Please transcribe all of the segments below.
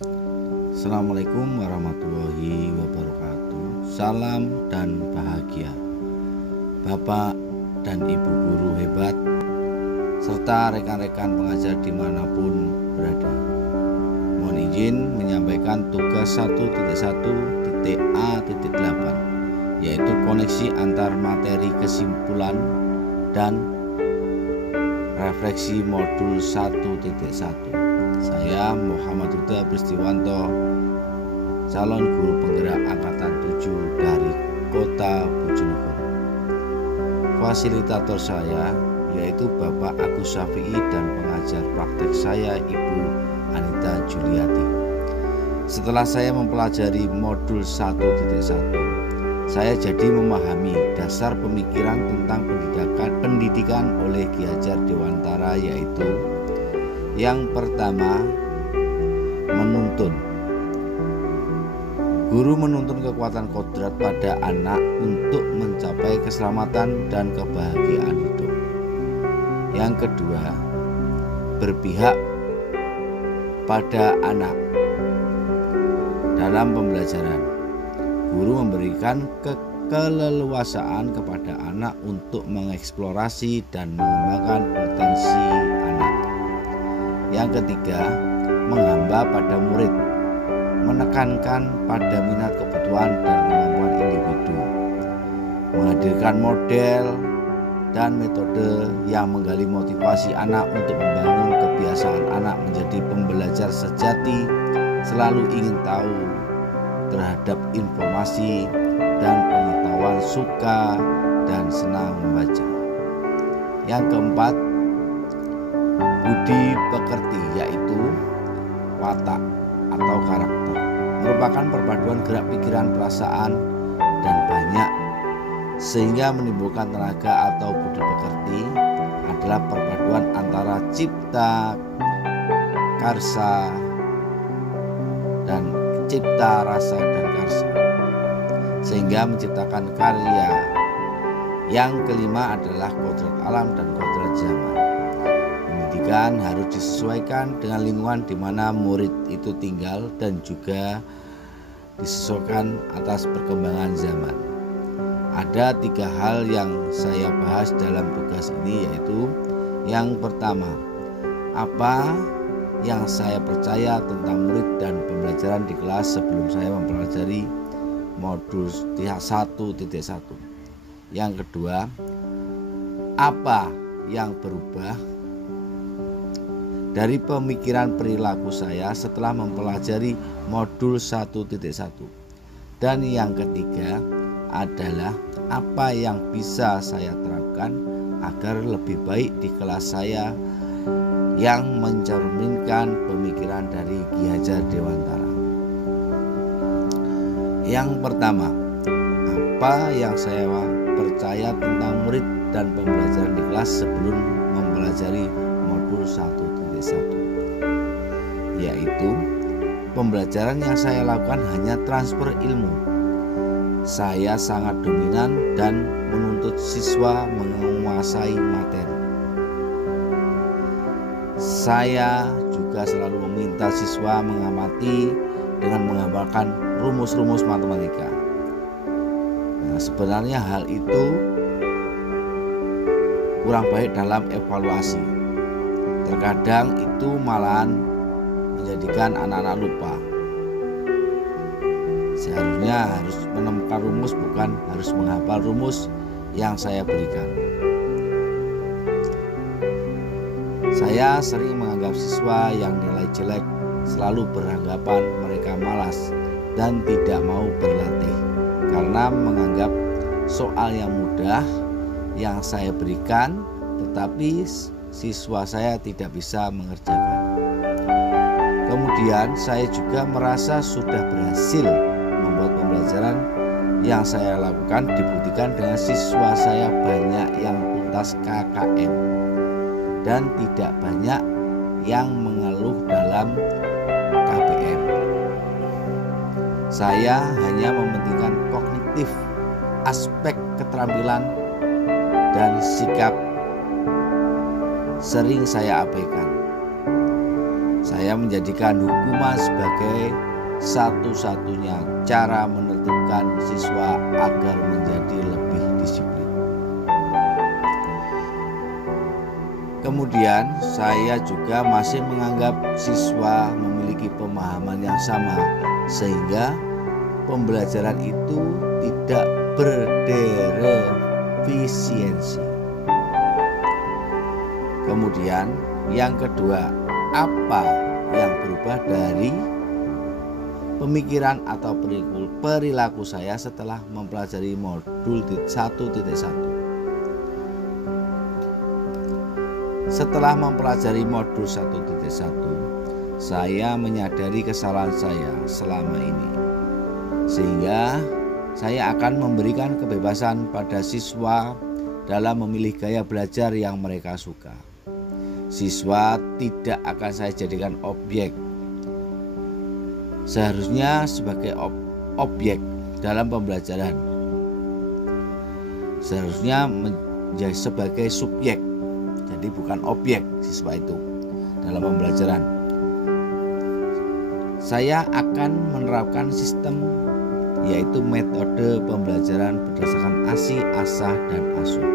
Assalamualaikum warahmatullahi wabarakatuh. Salam dan bahagia Bapak dan Ibu guru hebat serta rekan-rekan pengajar dimanapun berada. Mohon izin menyampaikan tugas 1.1.A.8, yaitu koneksi antar materi kesimpulan dan refleksi modul 1.1. Saya Muhammad Huda Pristiwanto, calon guru penggerak angkatan 7 dari Kota Bojonegoro. Fasilitator saya yaitu Bapak Agus Syafi'i dan pengajar praktek saya Ibu Anita Juliati. Setelah saya mempelajari modul 1.1, saya jadi memahami dasar pemikiran tentang pendidikan oleh Ki Hajar Dewantara, yaitu yang pertama, menuntun. Guru menuntun kekuatan kodrat pada anak untuk mencapai keselamatan dan kebahagiaan hidup. Yang kedua, berpihak pada anak dalam pembelajaran. Guru memberikan keleluasaan kepada anak untuk mengeksplorasi dan mengembangkan potensi anak. Yang ketiga, menghamba pada murid, menekankan pada minat, kebutuhan, dan kemampuan individu, menghadirkan model dan metode yang menggali motivasi anak untuk membangun kebiasaan anak menjadi pembelajar sejati, selalu ingin tahu terhadap informasi dan pengetahuan, suka dan senang membaca. Yang keempat, budi pekerti, yaitu watak atau karakter, merupakan perpaduan gerak pikiran, perasaan, dan banyak, sehingga menimbulkan tenaga atau budi pekerti adalah perpaduan antara cipta, karsa, dan cipta, rasa, dan karsa, sehingga menciptakan karya. Yang kelima adalah kodrat alam dan kodrat zaman. Pendidikan harus disesuaikan dengan lingkungan di mana murid itu tinggal dan juga disesuaikan atas perkembangan zaman. Ada 3 hal yang saya bahas dalam tugas ini, yaitu yang pertama, apa yang saya percaya tentang murid dan pembelajaran di kelas sebelum saya mempelajari modul 1.1. Yang kedua, apa yang berubah dari pemikiran perilaku saya setelah mempelajari modul 1.1. Dan yang ketiga adalah apa yang bisa saya terapkan agar lebih baik di kelas saya yang mencerminkan pemikiran dari Ki Hajar Dewantara. Yang pertama, apa yang saya percaya tentang murid dan pembelajaran di kelas sebelum mempelajari modul 1.1, yaitu pembelajaran yang saya lakukan hanya transfer ilmu. Saya sangat dominan dan menuntut siswa menguasai materi. Saya juga selalu meminta siswa mengamati dengan menggambarkan rumus-rumus matematika. Nah, sebenarnya hal itu kurang baik dalam evaluasi. Terkadang itu malahan menjadikan anak-anak lupa. Seharusnya harus menemukan rumus, bukan harus menghafal rumus yang saya berikan. Saya sering menganggap siswa yang nilai jelek selalu beranggapan mereka malas dan tidak mau berlatih karena menganggap soal yang mudah yang saya berikan, tetapi siswa saya tidak bisa mengerjakan. Kemudian saya juga merasa sudah berhasil membuat pembelajaran yang saya lakukan dibuktikan dengan siswa saya banyak yang tuntas KKM dan tidak banyak yang mengeluh dalam KBM. Saya hanya mementingkan kognitif, aspek keterampilan, dan sikap sering saya abaikan. Saya menjadikan hukuman sebagai satu-satunya cara menertibkan siswa agar menjadi lebih disiplin. Kemudian saya juga masih menganggap siswa memiliki pemahaman yang sama, sehingga pembelajaran itu tidak berderefisiensi. Kemudian yang kedua, apa yang berubah dari pemikiran atau perilaku saya setelah mempelajari modul 1.1? Setelah mempelajari modul 1.1, saya menyadari kesalahan saya selama ini, sehingga saya akan memberikan kebebasan pada siswa dalam memilih gaya belajar yang mereka suka. Siswa tidak akan saya jadikan objek, seharusnya sebagai objek dalam pembelajaran. Seharusnya menjadi sebagai subjek, jadi bukan objek siswa itu dalam pembelajaran. Saya akan menerapkan sistem, yaitu metode pembelajaran berdasarkan ASI, ASAH, dan ASUH.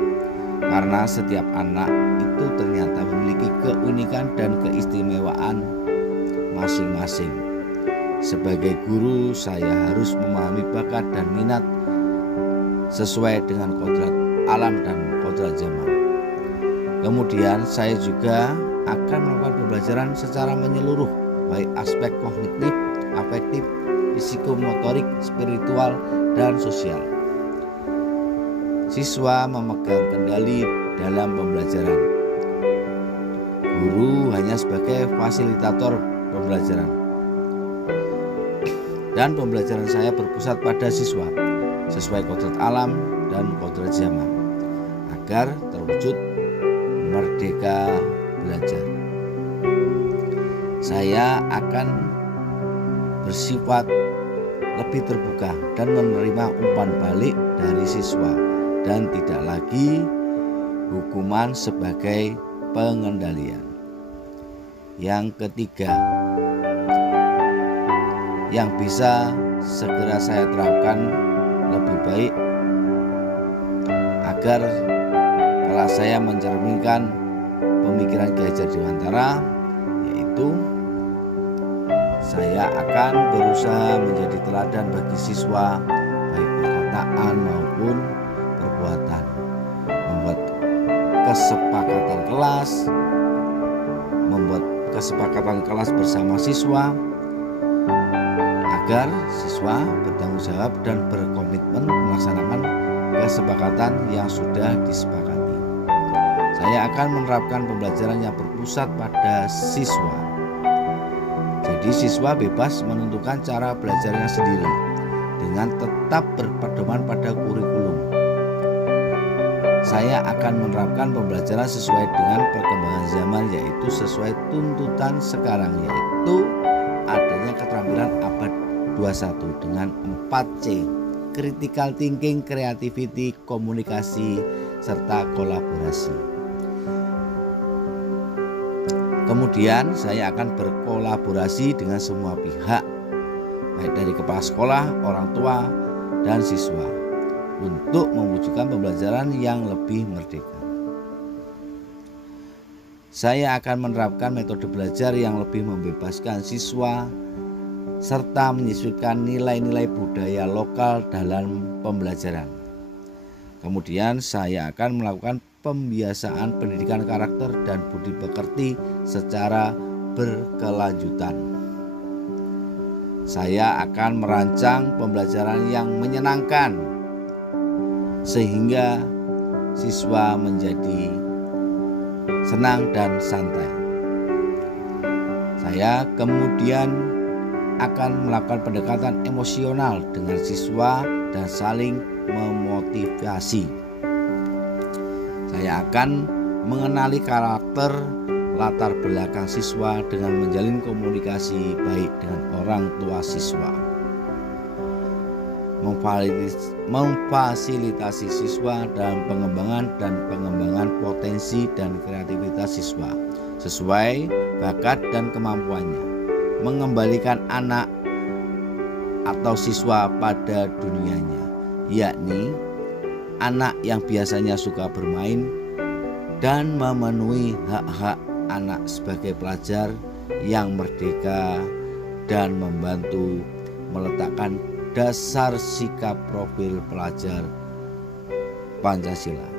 Karena setiap anak itu ternyata memiliki keunikan dan keistimewaan masing-masing. Sebagai guru, saya harus memahami bakat dan minat sesuai dengan kodrat alam dan kodrat zaman. Kemudian saya juga akan melakukan pembelajaran secara menyeluruh, baik aspek kognitif, afektif, psikomotorik, spiritual, dan sosial. Siswa memegang kendali dalam pembelajaran. Guru hanya sebagai fasilitator pembelajaran. Dan pembelajaran saya berpusat pada siswa sesuai kodrat alam dan kodrat zaman, agar terwujud merdeka belajar. Saya akan bersifat lebih terbuka dan menerima umpan balik dari siswa, dan tidak lagi hukuman sebagai pengendalian. Yang ketiga, yang bisa segera saya terapkan lebih baik agar kelas saya mencerminkan pemikiran Ki Hajar Dewantara, yaitu saya akan berusaha menjadi teladan bagi siswa, baik perkataan maupun perbuatan, membuat kesepakatan kelas bersama siswa, agar siswa bertanggung jawab dan berkomitmen melaksanakan kesepakatan yang sudah disepakati. Saya akan menerapkan pembelajaran yang berpusat pada siswa. Jadi siswa bebas menentukan cara belajarnya sendiri dengan tetap berpedoman pada kurikulum. Saya akan menerapkan pembelajaran sesuai dengan perkembangan zaman, yaitu sesuai tuntutan sekarang, yaitu adanya keterampilan abad 21 dengan 4C: critical thinking, creativity, komunikasi, serta kolaborasi. Kemudian saya akan berkolaborasi dengan semua pihak, baik dari kepala sekolah, orang tua, dan siswa, untuk mewujudkan pembelajaran yang lebih merdeka. Saya akan menerapkan metode belajar yang lebih membebaskan siswa, serta menyisipkan nilai-nilai budaya lokal dalam pembelajaran. Kemudian saya akan melakukan pembiasaan pendidikan karakter dan budi pekerti secara berkelanjutan. Saya akan merancang pembelajaran yang menyenangkan sehingga siswa menjadi senang dan santai. Saya kemudian akan melakukan pendekatan emosional dengan siswa dan saling memotivasi. Saya akan mengenali karakter latar belakang siswa dengan menjalin komunikasi baik dengan orang tua siswa, memfasilitasi siswa dalam pengembangan potensi dan kreativitas siswa sesuai bakat dan kemampuannya, mengembalikan anak atau siswa pada dunianya, yakni anak yang biasanya suka bermain dan memenuhi hak-hak anak sebagai pelajar yang merdeka dan membantu meletakkan dasar sikap profil pelajar Pancasila.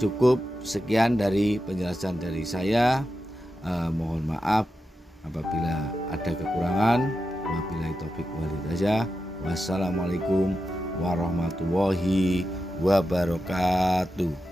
Cukup sekian dari penjelasan dari saya. Mohon maaf apabila ada kekurangan. Wabillahi taufiq wal hidayah. Wassalamualaikum warahmatullahi wabarakatuh.